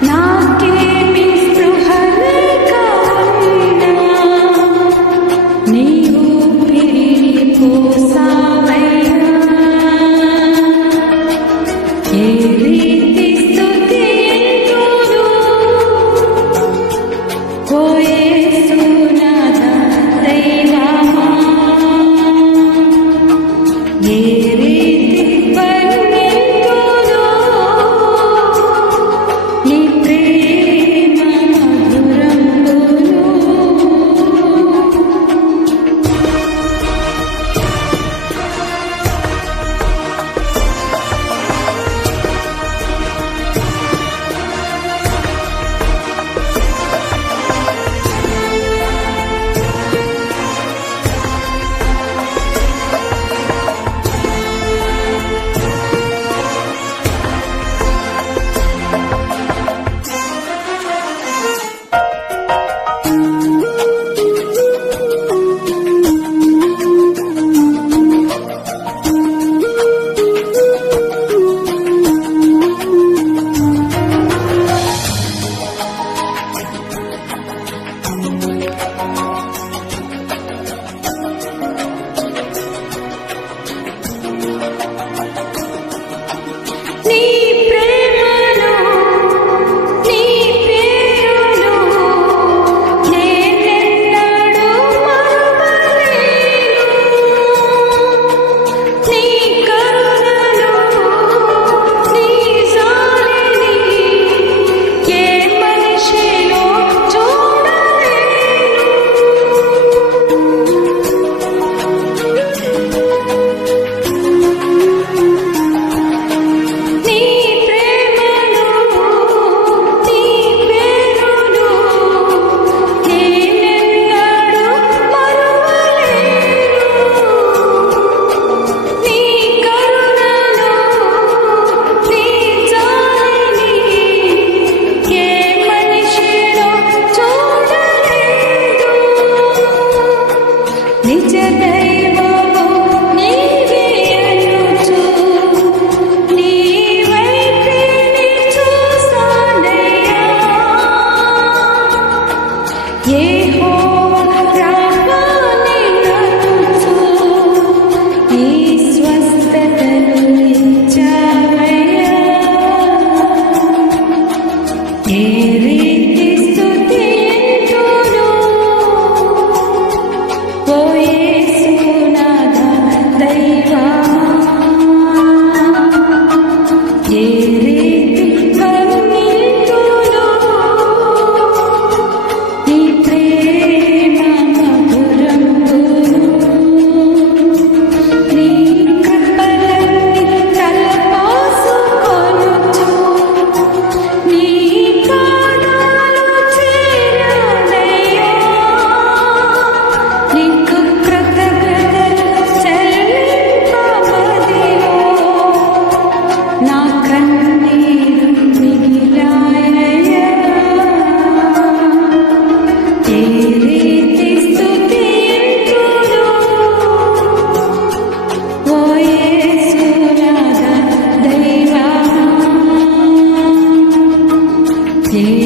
நான் Если